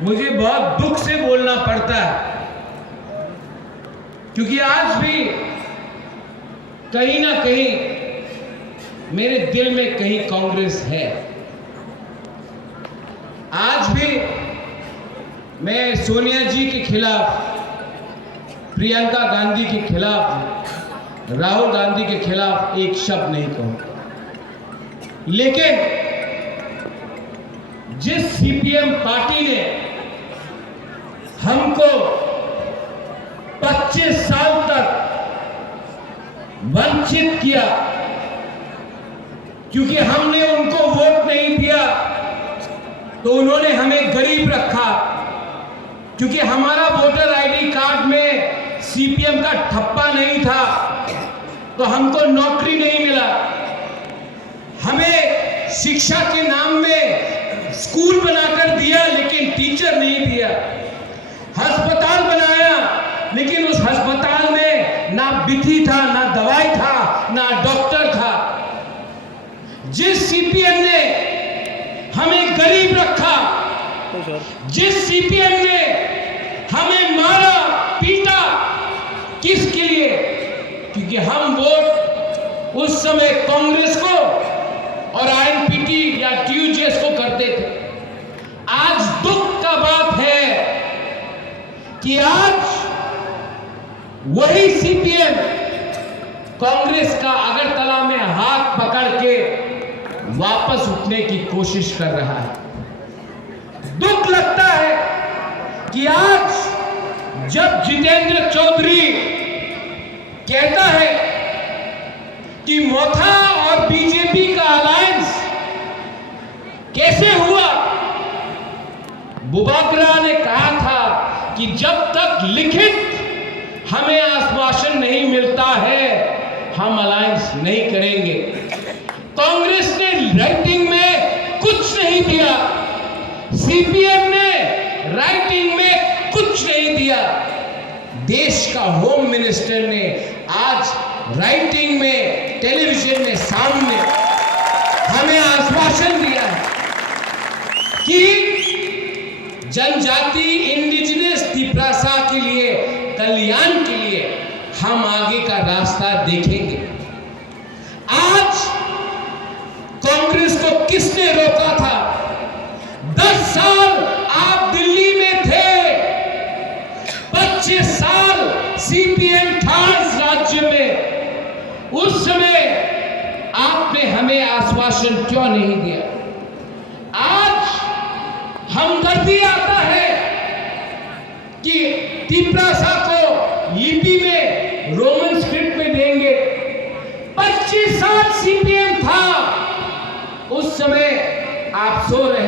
मुझे बहुत दुख से बोलना पड़ता है, क्योंकि आज भी कहीं ना कहीं मेरे दिल में कहीं कांग्रेस है। आज भी मैं सोनिया जी के खिलाफ, प्रियंका गांधी के खिलाफ, राहुल गांधी के खिलाफ एक शब्द नहीं कहूंगा। लेकिन जिस सीपीएम पार्टी ने हमको 25 साल तक वंचित किया, क्योंकि हमने उनको वोट नहीं दिया तो उन्होंने हमें गरीब रखा, क्योंकि हमारा वोटर आईडी कार्ड में सीपीएम का ठप्पा नहीं था तो हमको नौकरी नहीं मिला। हमें शिक्षा के नाम में स्कूल बनाकर दिया लेकिन टीचर नहीं दिया। अस्पताल बनाया लेकिन उस अस्पताल में ना बिथी था, ना दवाई था, ना डॉक्टर था। जिस सीपीएम ने हमें गरीब रखा, जिस सीपीएम ने हमें मारा पीटा, किसके लिए? क्योंकि हम वोट उस समय कांग्रेस को और आईएनपीटी या टीयूजेएस को करते थे। आज दुख का बात है कि आज वही सीपीएम कांग्रेस का अगरतला में हाथ पकड़ के वापस उठने की कोशिश कर रहा है। दुख लगता है कि आज जब जितेंद्र चौधरी कहता है कि मोथा और बीजेपी का अलायंस कैसे हुआ, बुबागरा ने कहा था कि जब तक लिखित हमें आश्वासन नहीं मिलता है हम अलायंस नहीं करेंगे। कांग्रेस ने राइटिंग में कुछ नहीं दिया, सीपीएम ने राइटिंग में कुछ नहीं दिया। देश का होम मिनिस्टर ने आज राइटिंग में, टेलीविजन में सामने हमें आश्वासन दिया है कि जनजाति, इंडिजिनस तिप्रासा के लिए, कल्याण के लिए हम आगे का रास्ता देखेंगे। आज कांग्रेस को किसने रोका था? 10 साल आप दिल्ली में थे, 25 साल सीपीएम था इस राज्य में। उस समय आपने हमें आश्वासन क्यों नहीं दिया? आज हमदर्दी आता है कि तिप्रासा को लिपि में, रोमन स्क्रिप्ट में देंगे। 25 साल सीपीएम था, उस समय आप सो रहे